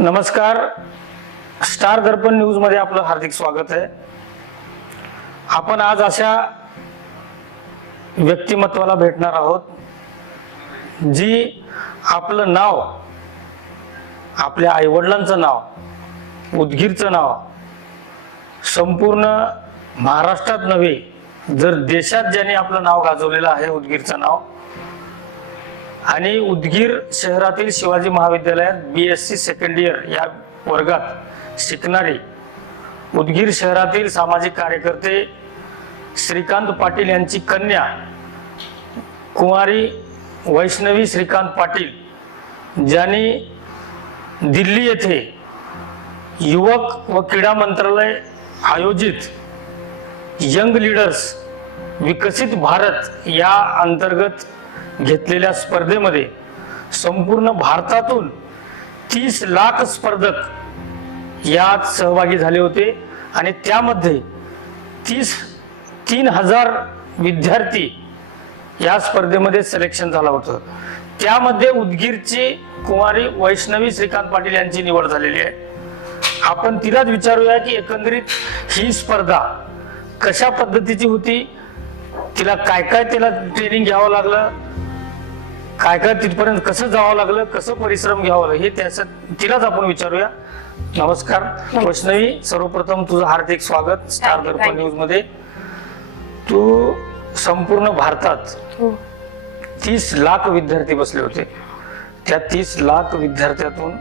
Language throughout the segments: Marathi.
नमस्कार, स्टार दर्पण न्यूज मध्ये आपलं हार्दिक स्वागत आहे। आपण आज अशा व्यक्तिमत्वाला भेटणार आहोत जी आपलं नाव, आपल्या आईवडिलांचं नाव, उदगीरचं नाव संपूर्ण महाराष्ट्रात नव्हे जर देशात ज्यांनी आपलं नाव गाजवलेलं आहे, उदगीरचं नाव। आणि उदगीर शहरातील शिवाजी महाविद्यालयात BSc सेकंड इयर या वर्गात शिकणारी उदगीर शहरातील सामाजिक कार्यकर्ते श्रीकांत पाटील यांची कन्या कुमारी वैष्णवी श्रीकांत पाटील, ज्यांनी दिल्ली येथे युवक व क्रीडा मंत्रालय आयोजित यंग लीडर्स विकसित भारत या अंतर्गत घेतलेल्या स्पर्धेमध्ये संपूर्ण भारतातून 30 लाख स्पर्धक यात सहभागी झाले होते आणि त्यामध्ये 3,000 विद्यार्थी या स्पर्धेमध्ये सिलेक्शन झालं होतं। त्यामध्ये उदगीरची कुमारी वैष्णवी श्रीकांत पाटील यांची निवड झालेली आहे। आपण तिलाच विचारूया की एकंदरीत ही स्पर्धा कशा पद्धतीची होती, तिला काय काय तिला ट्रेनिंग घ्यावं लागलं, काय काय तिथपर्यंत कसं जावं लागलं, कसं परिश्रम घ्यावं लागलं, हे त्याचं तिलाच आपण विचारूया। नमस्कार वैष्णवी, सर्वप्रथम तुझं हार्दिक स्वागत स्टार दर्पण न्यूज मध्ये। तू संपूर्ण भारतात 30 लाख विद्यार्थी बसले होते, त्या 30 लाख विद्यार्थ्यातून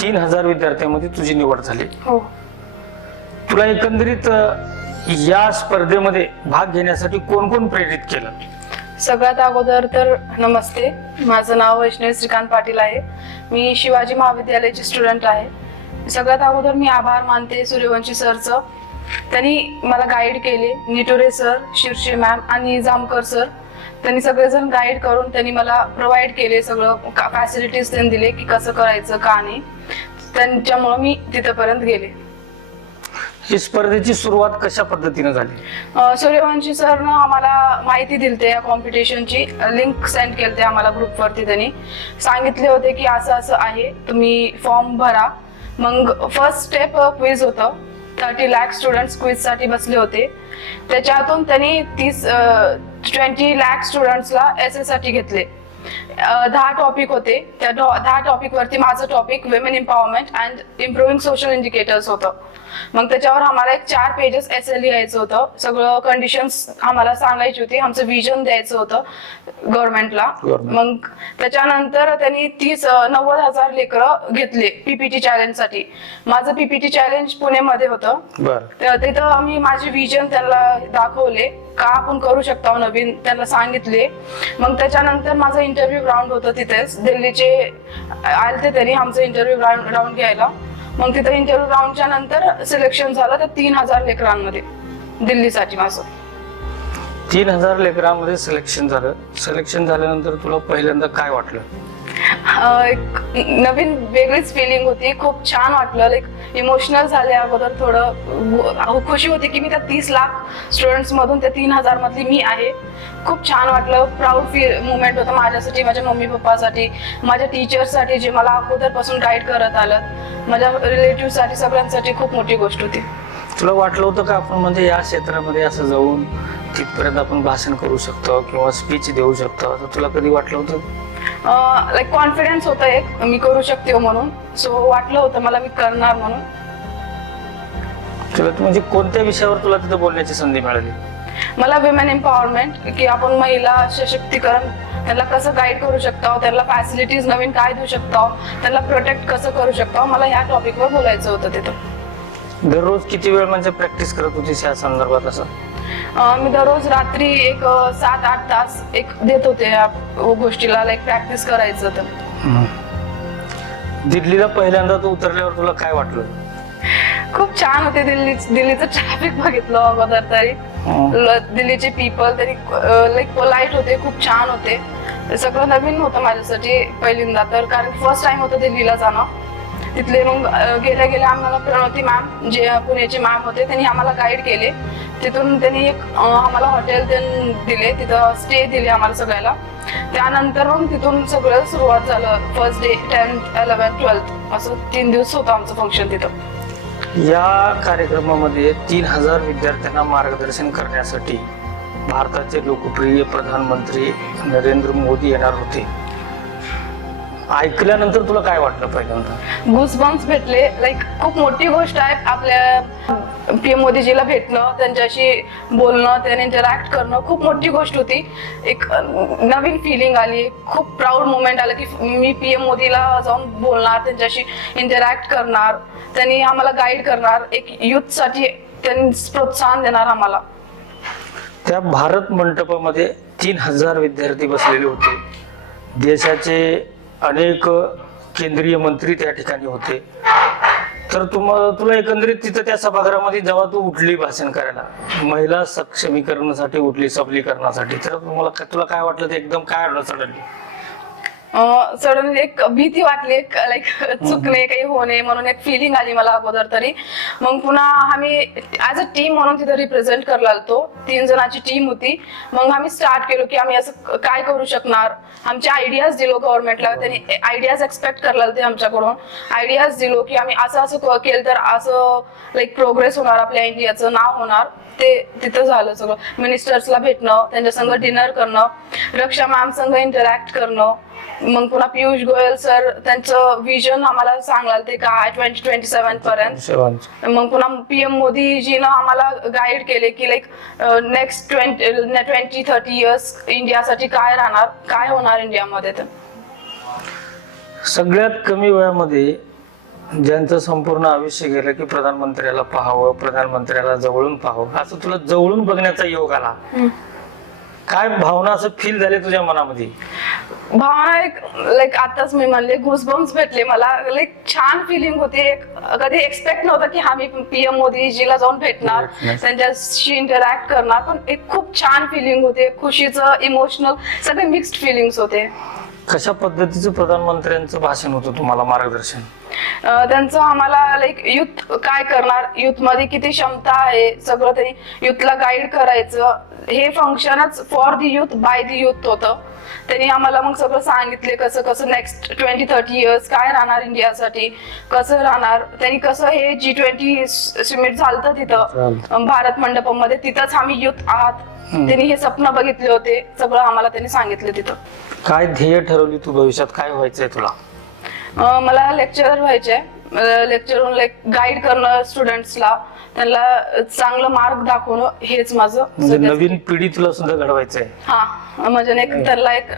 3,000 विद्यार्थ्यांमध्ये तुझी निवड झाली। तुला एकंदरीत या स्पर्धेमध्ये भाग घेण्यासाठी कोण कोण प्रेरित केलं? सगळ्यात अगोदर तर नमस्ते, माझं नाव वैष्णवी श्रीकांत पाटील आहे। मी शिवाजी महाविद्यालयाची स्टुडंट आहे। सगळ्यात अगोदर मी आभार मानते सूर्यवंशी सरचं, त्यांनी मला गाईड केले। निटोरे सर, शिर्षे मॅम आणि जामकर सर, त्यांनी सगळेजण गाईड करून त्यांनी मला प्रोव्हाइड केले, सगळं फॅसिलिटीज त्यांनी दिले की कसं करायचं का नाही। त्यांच्यामुळे मी तिथपर्यंत गेले। ही स्पर्धेची सुरुवात कशा पद्धतीने झाली? सूर्यवंशी सरनं आम्हाला माहिती दिली, या कॉम्पिटिशनची लिंक सेंड केली आम्हाला ग्रुपवरती। त्यांनी सांगितले होते की असं असं आहे, तुम्ही फॉर्म भरा। मग फर्स्ट स्टेप क्विज होतं, 30 लाख स्टुडंट्स क्विज साठी बसले होते। त्याच्यातून त्यांनी 20 लाख स्टुडंट्सला एसए साठी घेतले। 10 टॉपिक होते, त्या 10 टॉपिक वरती माझं topic women empowerment and improving social indicators होतं। मग त्याच्यावर आम्हाला एक 4 पेजेस एसे लिहायचं होतं, सगळं कंडिशन्स आम्हाला सांगायची होती, आमचं विजन द्यायचं होतं गव्हर्नमेंटला। मग त्याच्यानंतर त्यांनी 90,000 लेकरं घेतले पीपीटी चॅलेंज साठी। माझं पीपीटी चॅलेंज पुणेमध्ये होतं। तिथं आम्ही माझे विजन त्यांना दाखवले, का आपण करू शकतो नवीन, त्यांना सांगितले। मग त्याच्यानंतर माझं इंटरव्ह्यू राऊंड होतं तिथेच, दिल्लीचे आलते त्यांनी आमचं इंटरव्ह्यू राऊंड घ्यायला। मग तिथं इंटरव्ह्यू राऊंडच्या नंतर सिलेक्शन झालं त्या 3,000 लेकरांमध्ये दिल्लीसाठी माझं। 3,000 लेकरांमध्ये सिलेक्शन झालं। सिलेक्शन झाल्यानंतर तुला पहिल्यांदा काय वाटलं? नवीन वेगळीच फिलिंग होती, खूप छान वाटलं, लाईक इमोशनल झाले। अगोदर थोडं खुशी होती की मी त्या 30 लाख स्टुडंट्स मधून त्या 3,000 मधली मी आहे। खूप छान वाटलं, प्राऊड मुवमेंट होतं माझ्यासाठी, माझ्या मम्मी पप्पासाठी, माझ्या टीचर्ससाठी जे मला अगोदरपासून गाईड करत आलं, माझ्या रिलेटिव्ह साठी, सगळ्यांसाठी खूप मोठी गोष्ट होती। तुला वाटलं होतं का आपण म्हणजे या क्षेत्रामध्ये असं जाऊन तिथपर्यंत आपण भाषण करू शकतो किंवा स्पीच देऊ शकतो, असं तुला कधी वाटलं होतं? लाईक कॉन्फिडन्स होतं एक, मी करू शकते म्हणून, सो वाटलं होतं मला मी करणार म्हणून। तुला म्हणजे कोणत्या विषयावर तुला तिथे बोलण्याची संधी मिळाली? मला विमेन एम्पॉवरमेंट, की आपण महिला सशक्तीकरण, त्यांना कसं गाईड करू शकतो, त्यांना फॅसिलिटीज नवीन काय देऊ शकतो, त्यांना प्रोटेक्ट कसं करू शकतो, मला ह्या टॉपिकवर बोलायचं होतं तिथं। दररोज किती वेळ म्हणजे प्रॅक्टिस करत होतीस या संदर्भात? असं मी दररोज रात्री एक 7-8 तास एक देत होते या गोष्टीला, लाईक प्रॅक्टिस करायचं होतं। दिल्लीला पहिल्यांदा तू उतरल्यावर तुला काय वाटलं? खूप छान होते। दिल्लीचं ट्रॅफिक बघितलं अगोदर तरी, दिल्लीचे पीपल तरी लाईक पोलाइट होते, खूप छान होते। ते सगळं नवीन होतं माझ्यासाठी पहिल्यांदा तर, कारण फर्स्ट टाइम होतं दिल्लीला जाणं। तिथले मग गेल्या गेल्या आम्हाला प्रणोती मॅम, जे पुण्याचे मॅम होते, त्यांनी आम्हाला गाईड केले। तिथून त्यांनी एक आम्हाला हॉटेल दिले, तिथं स्टे दिले आम्हाला सगळ्याला। त्यानंतर मग तिथून सगळं सुरुवात झालं. First day 10th 11th 12th असं 3 दिवस होतं आमचं फंक्शन तिथं. या कार्यक्रमामध्ये 3000 विद्यार्थ्यांना मार्गदर्शन करण्यासाठी भारताचे लोकप्रिय प्रधानमंत्री नरेंद्र मोदी येणार होते. ऐकल्यानंतर तुला काय वाटलं पहिल्यांदा? गुसबम्स भेटले. लाईक खूप मोठी गोष्ट आहे आपल्या पीएम मोदीजीला भेटणं, त्यांच्याशी बोलणं, त्यांनी इंटरॅक्ट करणं खूप मोठी गोष्ट होती. एक नवीन फिलिंग आली, खूप प्राऊड मुवमेंट आलं की मी पीएम मोदीला जाऊन बोलणार, त्यांच्याशी इंटरॅक्ट करणार, त्यांनी आम्हाला गाईड करणार, एक युथसाठी त्यांनी प्रोत्साहन देणार आम्हाला. त्या भारत मंडपामध्ये 3000 विद्यार्थी बसलेले होते. देशाचे अनेक केंद्रीय मंत्री त्या ठिकाणी होते. तर तुला एकंदरीत तिथं त्या सभागृहामध्ये जेव्हा तू उठली भाषण करायला, महिला सक्षमीकरणासाठी उठली, सबलीकरणासाठी, तर तुला काय वाटलं? ते एकदम काय वाटलं सडनली? सडनली एक भीती वाटली, एक लाईक चुकणे काही होणे म्हणून एक फिलिंग आली मला अगोदर तरी. मग पुन्हा आम्ही ऍज अ टीम म्हणून तिथे रिप्रेझेंट करायला आलतो. 3 जणांची टीम होती. मग आम्ही स्टार्ट केलो की आम्ही असं काय करू शकणार. आमचे आयडियाज दिलो गव्हर्नमेंटला, त्यांनी आयडियाज एक्सपेक्ट करायला ते आमच्याकडून. आयडियाज दिलो की आम्ही असं केलं तर असं लाईक प्रोग्रेस होणार, आपल्या इंडियाचं नाव होणार. ते तिथं झालं सगळं. मिनिस्टर्सला भेटणं, त्यांच्या संग डिनर करणं, रक्षा मॅम संग इंटरॅक्ट करणं. मग पुन्हा पियुष गोयल सर त्यांचं विजन आम्हाला सांगला ते काय 2027 पर्यंत. मग पुन्हा पीएम मोदीजीनं आम्हाला गाईड केले की लाईक नेक्स्ट 20-30 इयर्स इंडियासाठी काय राहणार, काय होणार इंडियामध्ये. तर सगळ्यात कमी वयामध्ये ज्यांचं संपूर्ण आयुष्य गेलं की प्रधानमंत्र्याला पाहावं, प्रधानमंत्र्याला जवळून पाहावं, असं तुला जवळून बघण्याचा योग आला. काय भावना असं फील झाले तुझ्या मनामध्ये? भावना एक लाईक आताच मी म्हणले गुसबम्स भेटले मला. लाईक छान फिलिंग होती. एक कधी एक्सपेक्ट नव्हतं की आम्ही पीएम मोदीजीला जाऊन भेटणार, त्यांच्याशी इंटरॅक्ट करणार. पण एक खूप छान फिलिंग होते, खुशीचं, इमोशनल, सगळे मिक्स्ड फिलिंग्स होते. कशा पद्धतीचं प्रधानमंत्र्यांचं भाषण होतं तुम्हाला, मार्गदर्शन? त्यांचं आम्हाला लाईक युथ काय करणार, युथ मध्ये किती क्षमता आहे, सगळं त्यांनी युथला गाईड करायचं. हे फंक्शनच for the youth by the youth होतं. त्यांनी आम्हाला मग सगळं सांगितले कसं कसं नेक्स्ट 20-30 इयर्स काय राहणार इंडियासाठी, कसं राहणार. त्यांनी कसं हे G20 समिट झालं तिथं भारत मंडपमध्ये, तिथंच आम्ही युथ आहात. त्यांनी हे स्वप्न बघितले होते, सगळं आम्हाला त्यांनी सांगितलं तिथं. काय ध्येय ठरवली तू भविष्यात, काय व्हायचंय तुला? मला लेक्चरर व्हायचंय. लेक्चर लाईक गाईड करणं स्टुडंट्सला, त्यांना चांगलं मार्ग दाखवणं, हेच माझं. म्हणजे नवीन पिढी तुला सुद्धा घडवायचंय. हा, म्हणजे एक त्यांना एक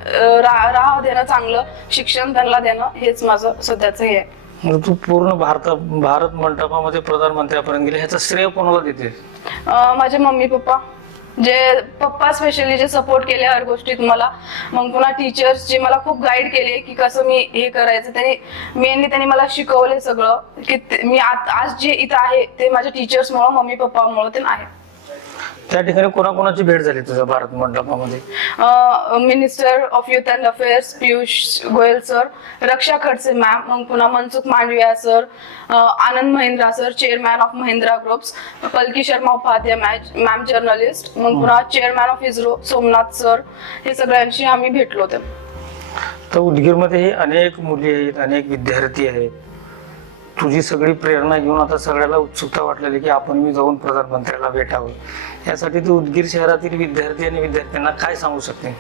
राह देणं, चांगलं शिक्षण त्यांना देणं, हेच माझं सध्याचं हे आहे. तू पूर्ण भारत मंडपामध्ये प्रधानमंत्र्यापर्यंत गेले, ह्याचं श्रेय कोणाला देते? माझे मम्मी पप्पा, जे पप्पा स्पेशली जे सपोर्ट केले हर गोष्टीत मला. मग पुन्हा टीचर्स जे मला खूप गाईड केले की कसं मी हे करायचं. त्यांनी मला शिकवले सगळं की मी आज जे इथं आहे ते माझ्या टीचर्समुळे, मम्मी पप्पामुळे ते आहे. त्या ठिकाणी कोणाकोणाची भेट झाली तुझ्या भारत मंडपामध्ये? Minister of youth and affairs Piyush Goyal sir, Raksha Khadse ma'am, मग पुन्हा Mansukh Mandaviya sir, Anand Mahindra sir, chairman of Mahindra groups, Palki Sharma Upadhyay ma'am journalist, मग पुन्हा chairman of ISRO Somnath sir, हे सगळ्यांशी आम्ही भेटलो होते. तर उदगीरमध्ये हे अनेक मुली आहेत, अनेक विद्यार्थी आहेत. तुझी सगळी प्रेरणा घेऊन आता सगळ्याला उत्सुकता वाटलेली की आपण मी जाऊन प्रधानमंत्र्याला भेटावं. यासाठी तू उदगीर शहरातील विद्यार्थी आणि विद्यार्थ्यांना काय सांगू शकते?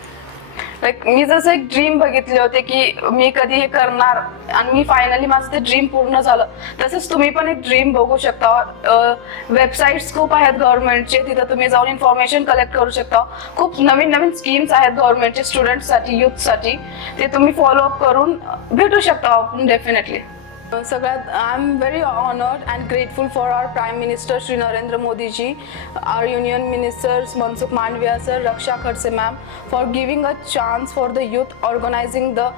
लाईक मी जसं एक ड्रीम बघितले होते की मी कधी हे करणार, आणि मी फायनली माझं ते ड्रीम पूर्ण झालं. तसंच तुम्ही पण एक ड्रीम बघू शकता. वेबसाईट्स खूप आहेत गव्हर्नमेंटचे, तिथं तुम्ही जाऊन इन्फॉर्मेशन कलेक्ट करू शकता. खूप नवीन नवीन स्कीम्स आहेत गव्हर्नमेंटचे स्टुडंटसाठी, युथसाठी, ते तुम्ही फॉलोअप करून भेटू शकता आपण डेफिनेटली. सगळ्यात I am very honoured and grateful for our prime minister Shri Narendra Modiji, our union ministers Mansukh Mandaviya sir, Raksha Khadse ma'am, for giving a chance for the youth, organizing the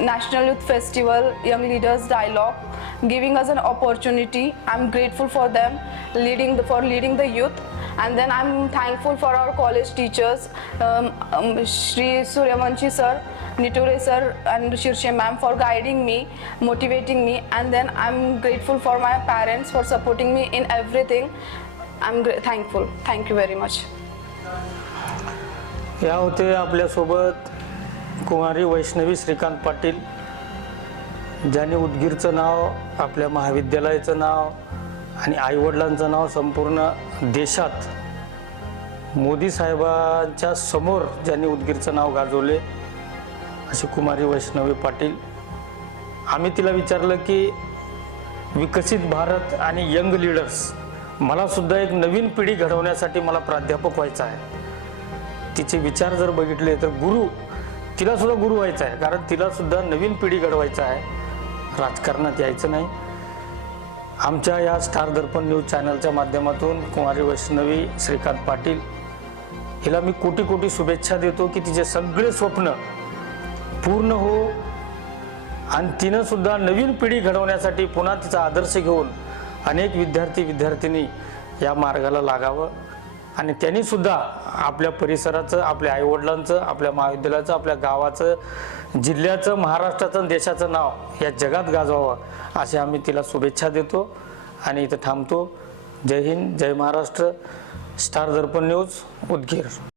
National Youth Festival, Young Leaders Dialogue, giving us an opportunity. I'm grateful for them leading the youth. And then I'm thankful for our college teachers, Shri Suryavanshi sir, Niture sir and Shirshe ma'am for guiding me, motivating me. And then I'm grateful for my parents for supporting me in everything. I'm thankful. Thank you very much. या होते आपल्यासोबत कुमारी वैष्णवी श्रीकांत पाटील, ज्यांनी उदगीरचं नाव, आपल्या महाविद्यालयाचं नाव आणि आईवडिलांचं नाव संपूर्ण देशात मोदी साहेबांच्या समोर ज्यांनी उदगीरचं नाव गाजवले, अशी कुमारी वैष्णवी पाटील. आम्ही तिला विचारलं की विकसित भारत आणि यंग लीडर्स, मला सुद्धा एक नवीन पिढी घडवण्यासाठी मला प्राध्यापक व्हायचं आहे. तिचे विचार जर बघितले तर गुरु, तिला सुद्धा गुरु व्हायचं आहे, कारण तिला सुद्धा नवीन पिढी घडवायचं आहे, राजकारणात यायचं नाही. आमच्या या स्टार दर्पण न्यूज चॅनलच्या माध्यमातून कुमारी वैष्णवी श्रीकांत पाटील हिला मी कोटी कोटी शुभेच्छा देतो की तिचे सगळे स्वप्न पूर्ण हो आणि तिनं सुद्धा नवीन पिढी घडवण्यासाठी पुन्हा तिचा आदर्श घेऊन अनेक विद्यार्थी-विद्यार्थिनी या मार्गाला लागावं आणि त्यांनी सुद्धा आपल्या परिसराचं, आपल्या आईवडिलांचं, आपल्या महाविद्यालयाचं, आपल्या गावाचं, जिल्ह्याचं, महाराष्ट्राचं, देशाचं नाव या जगात गाजवावं, असे आम्ही तिला शुभेच्छा देतो आणि इथं थांबतो. जय हिंद, जय महाराष्ट्र. स्टार दर्पण न्यूज, उदगीर.